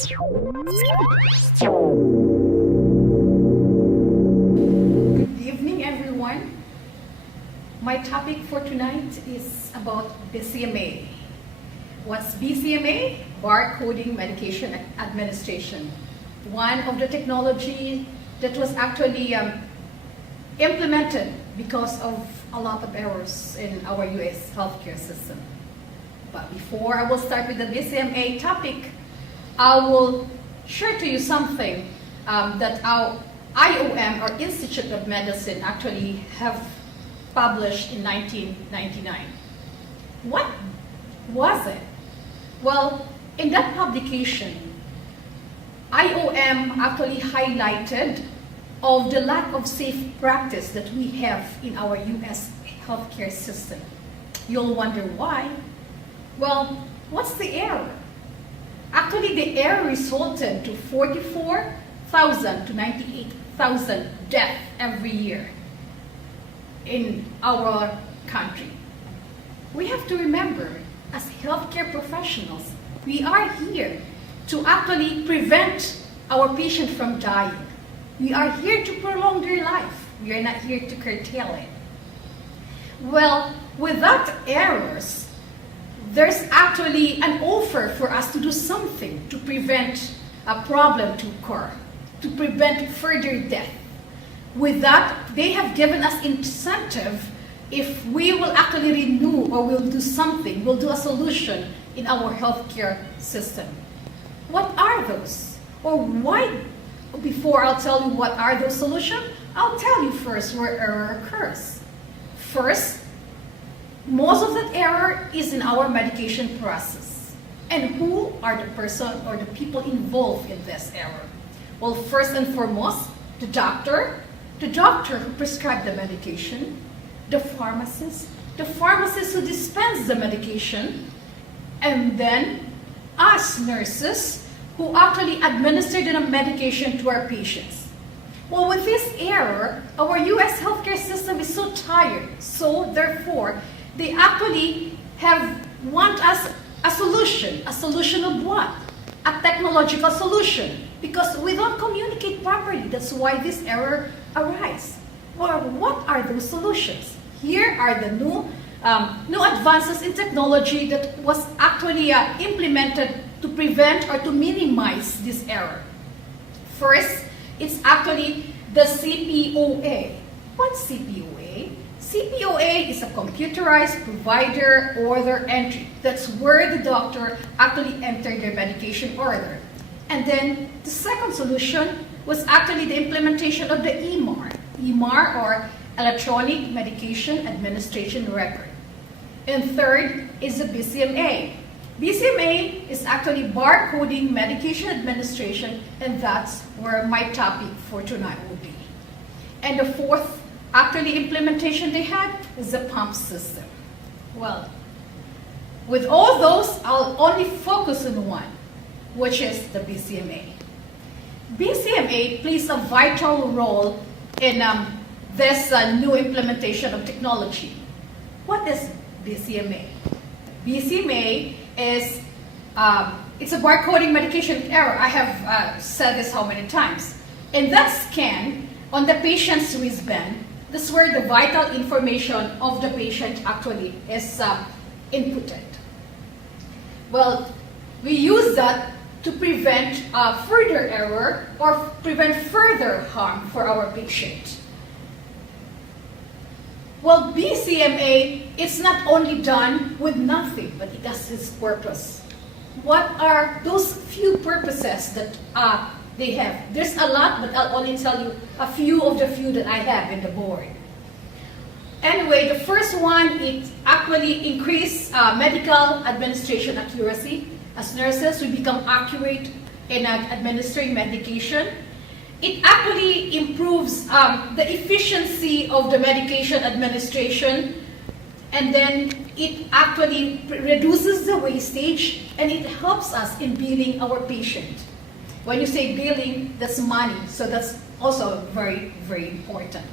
Good evening, everyone. My topic for tonight is about BCMA. What's BCMA? Barcoding Medication Administration. One of the technology that was actually implemented because of a lot of errors in our US healthcare system. But before I will start with the BCMA topic, I will share to you something that our IOM, or Institute of Medicine, actually have published in 1999. What was it? Well, in that publication, IOM actually highlighted of the lack of safe practice that we have in our US healthcare system. You'll wonder why. Well, what's the error? Actually, the error resulted to 44,000 to 98,000 deaths every year in our country. We have to remember, as healthcare professionals, we are here to actually prevent our patient from dying. We are here to prolong their life. We are not here to curtail it. Well, without errors, there's actually an offer for us to do something to prevent a problem to occur, to prevent further death. With that, they have given us incentive if we will actually renew or we'll do something, we'll do a solution in our healthcare system. What are those? Or why? Before I'll tell you what are those solutions, I'll tell you first where error occurs. First, most of that error is in our medication process. And who are the person or the people involved in this error? Well, first and foremost, the doctor who prescribed the medication, the pharmacist who dispensed the medication, and then us nurses who actually administered the medication to our patients. Well, with this error, our US healthcare system is so tired, so therefore, they actually want us a solution. A solution of what? A technological solution. Because we don't communicate properly. That's why this error arises. Well, what are those solutions? Here are the new advances in technology that was actually implemented to prevent or to minimize this error. First, it's actually the CPOA. What's CPOA? CPOA is a computerized provider order entry. That's where the doctor actually entered their medication order. And then the second solution was actually the implementation of the EMR. EMR, or Electronic Medication Administration Record. And third is the BCMA. BCMA is actually barcoding medication administration, and that's where my topic for tonight will be. And the fourth actually implementation they had is the pump system. Well, with all those, I'll only focus on one, which is the BCMA. BCMA plays a vital role in this new implementation of technology. What is BCMA? BCMA is it's a barcoding medication error. I have said this how many times. In that scan on the patient's wristband, that's where the vital information of the patient actually is inputted. Well, we use that to prevent further error or prevent further harm for our patient. Well, BCMA, it's not only done with nothing, but it has its purpose. What are those few purposes that they have? There's a lot, but I'll only tell you a few of the few that I have in the board. Anyway, the first one, it actually increase medical administration accuracy. As nurses, we become accurate in administering medication. It actually improves the efficiency of the medication administration, and then it actually reduces the wastage, and it helps us in billing our patient. When you say billing, that's money, so that's also very, very important.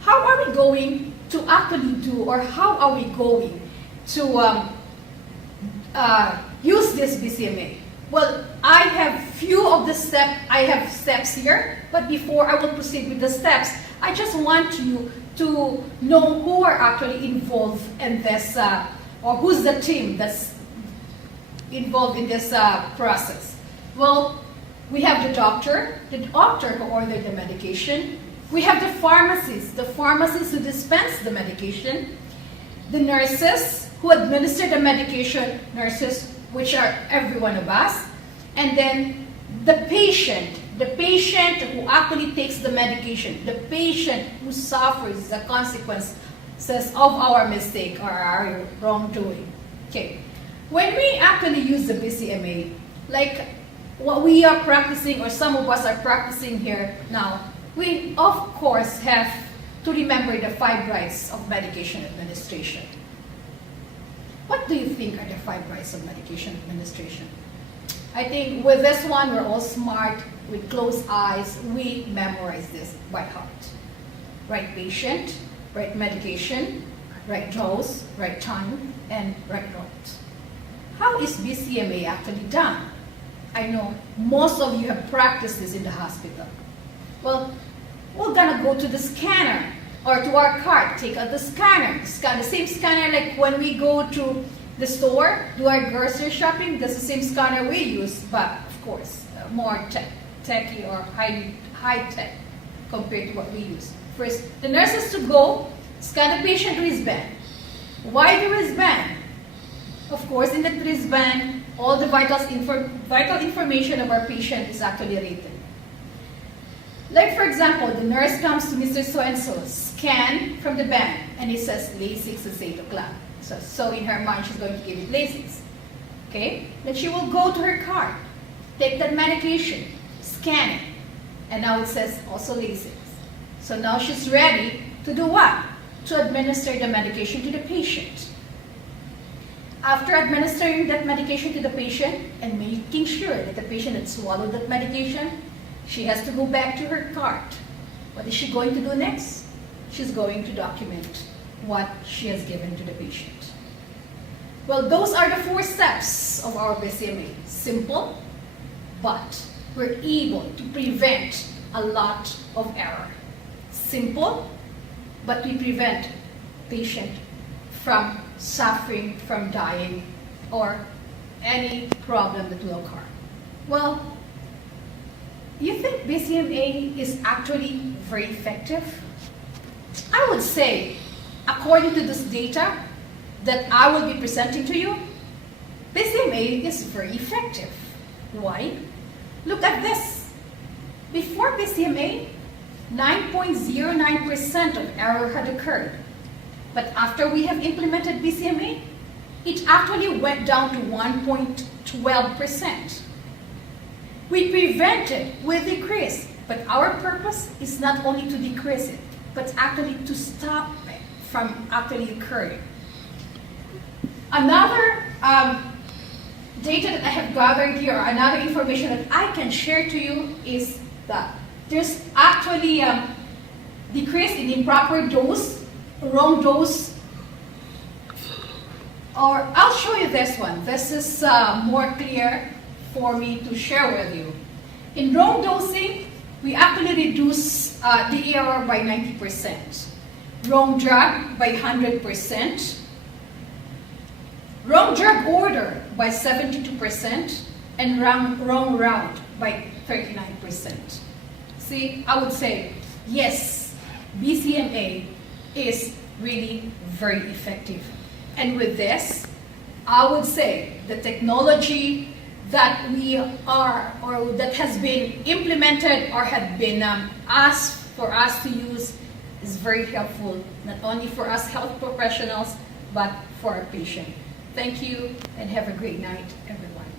How are we going to actually do, or how are we going to use this BCMA? Well, I have steps here, but before I will proceed with the steps, I just want you to know who are actually involved in this, or who's the team that's involved in this process. Well, we have the doctor who ordered the medication. We have the pharmacists who dispense the medication, the nurses who administer the medication, nurses which are every one of us, and then the patient who actually takes the medication, the patient who suffers the consequences of our mistake or our wrongdoing. Okay, when we actually use the BCMA, like what we are practicing, or some of us are practicing here now, we of course have to remember the 5 rights of medication administration. What do you think are the 5 rights of medication administration? I think with this one, we're all smart, with closed eyes, we memorize this by heart. Right patient, right medication, right dose, right time, and right route. How is BCMA actually done? I know most of you have practiced this in the hospital. Well, we're gonna go to the scanner or to our cart, take out the scanner, scan the same scanner like when we go to the store, do our grocery shopping. That's the same scanner we use, but of course, more techy or high tech compared to what we use. First, the nurse has to go scan the patient wristband. Why the wristband? Of course, in the wristband, all the vital information of our patient is actually written. Like for example, the nurse comes to Mr. So-and-so, scan from the band, and it says Lasix is 8 o'clock. So in her mind, she's going to give it Lasix. Okay? Then she will go to her cart, take that medication, scan it, and now it says also Lasix. So now she's ready to do what? To administer the medication to the patient. After administering that medication to the patient and making sure that the patient had swallowed that medication, she has to go back to her cart. What is she going to do next? She's going to document what she has given to the patient. Well, those are the 4 steps of our BCMA. Simple, but we're able to prevent a lot of error. Simple, but we prevent patient from suffering, from dying, or any problem that will occur. Well, you think BCMA is actually very effective? I would say, according to this data that I will be presenting to you, BCMA is very effective. Why? Look at this. Before BCMA, 9.09% of error had occurred. But after we have implemented BCMA, it actually went down to 1.12%. We prevented, we decreased, but our purpose is not only to decrease it, but actually to stop it from actually occurring. Another data that I have gathered here, or another information that I can share to you, is that there's actually a decrease in improper dose, wrong dose, or I'll show you this one. This is more clear for me to share with you. In wrong dosing, we actually reduce the error by 90%. Wrong drug by 100%. Wrong drug order by 72%. And wrong route by 39%. See, I would say, yes, BCMA is really very effective. And with this, I would say the technology that we are, or that has been implemented or had been asked for us to use, is very helpful, not only for us health professionals, but for our patient. Thank you, and have a great night, everyone.